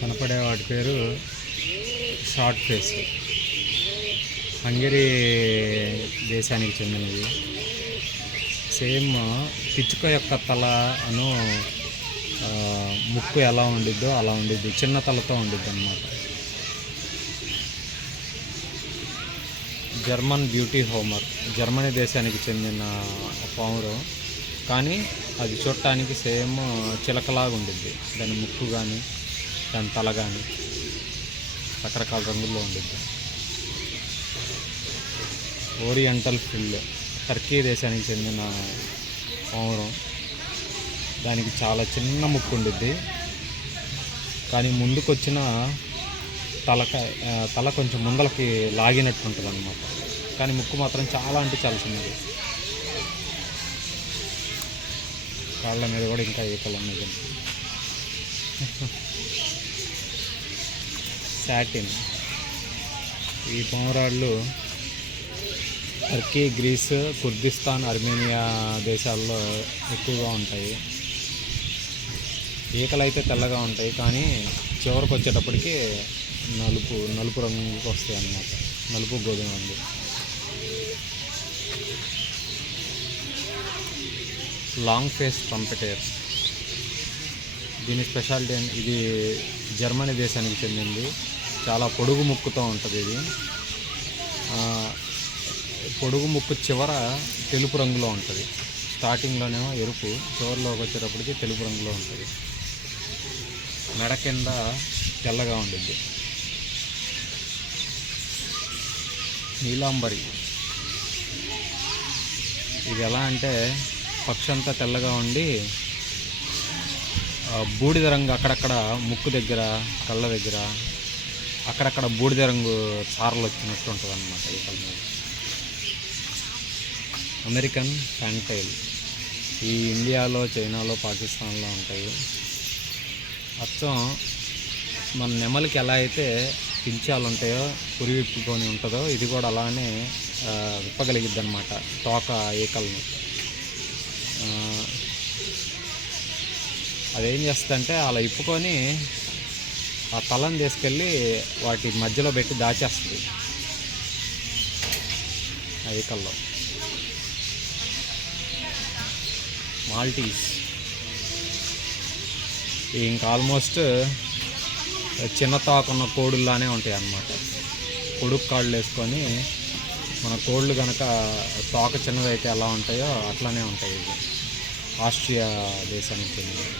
కనపడే వాటి పేరు షార్ట్ ఫేస్. హంగరీ దేశానికి చెందినది. సేమ్ పిచ్చుక యొక్క తల అను ముక్కు ఎలా ఉండిద్దో అలా ఉండిద్ది, చిన్న తలతో ఉండిద్ది అన్నమాట. జర్మన్ బ్యూటీ హోమర్, జర్మనీ దేశానికి చెందిన పావురం, కానీ అది చూడటానికి సేమ్ చిలకలాగా ఉండిద్ది. దాని ముక్కు కానీ దాని తల కానీ రకరకాల రంగుల్లో ఉండిద్ది. ఓరియంటల్ ఫ్రిల్, టర్కీ దేశానికి చెందిన పావురం. దానికి చాలా చిన్న ముక్కు ఉండిద్ది, కానీ ముందుకొచ్చిన తల కొంచెం ముందలకి లాగినట్టు ఉంటుంది అన్నమాట. కానీ ముక్కు మాత్రం చాలా అంటే చాలా చిన్నది. కాళ్ళ మీద కూడా ఇంకా ఈకలు ఉన్నాయి. సాటిన్, ఈ పావురాళ్ళు టర్కీ, గ్రీస్, కుర్దిస్తాన్, అర్మేనియా దేశాల్లో ఎక్కువగా ఉంటాయి. ఈకలు అయితే తెల్లగా ఉంటాయి, కానీ చివరికి వచ్చేటప్పటికి నలుపు రంగుకి వస్తాయి అన్నమాట. నలుపు గోధుమ రంగు. లాంగ్ ఫేస్ ట్రంపెటర్స్, దీని స్పెషాలిటీ ఇది జర్మనీ దేశానికి చెందింది. చాలా పొడుగు ముక్కుతో ఉంటుంది ఇది. పొడుగు ముక్కు చివర తెలుపు రంగులో ఉంటుంది. స్టార్టింగ్లోనేమో ఎరుపు, చివరిలోకి వచ్చేటప్పటికి తెలుపు రంగులో ఉంటుంది. మెడ కింద తెల్లగా ఉండిద్ది. నీలాంబరి, ఇది ఎలా అంటే పక్షి అంతా తెల్లగా ఉండి బూడిద రంగు అక్కడక్కడ ముక్కు దగ్గర, కళ్ళ దగ్గర అక్కడక్కడ బూడిద రంగు చారలు వచ్చినట్టు ఉంటుంది అన్నమాట ఈ కళ్ళ మీద. అమెరికన్ ఫ్యాంటైల్, ఈ ఇండియాలో, చైనాలో, పాకిస్తాన్లో ఉంటాయి. అచ్చం మన నెమలికి ఎలా అయితే పించాలు ఉంటాయో, పురి విప్పుకొని ఉంటుందో, ఇది కూడా అలానే విప్పగలిగిద్ది అన్నమాట తోక ఈకల్ని. అదేం చేస్తుందంటే అలా ఇప్పుకొని ఆ తలని తీసుకెళ్ళి వాటి మధ్యలో పెట్టి దాచేస్తుంది ఆ ఈకల్లో. మాల్టీస్, ఇంకా ఆల్మోస్ట్ చిన్న తోకున్న కోడుల్లానే ఉంటాయి అన్నమాట. పొడుగు కాళ్ళు వేసుకొని, మన కోళ్ళు కనుక తోక చిన్నదైతే ఎలా ఉంటాయో అట్లానే ఉంటాయి. ఇది ఆస్ట్రియా దేశానికి చెందినది.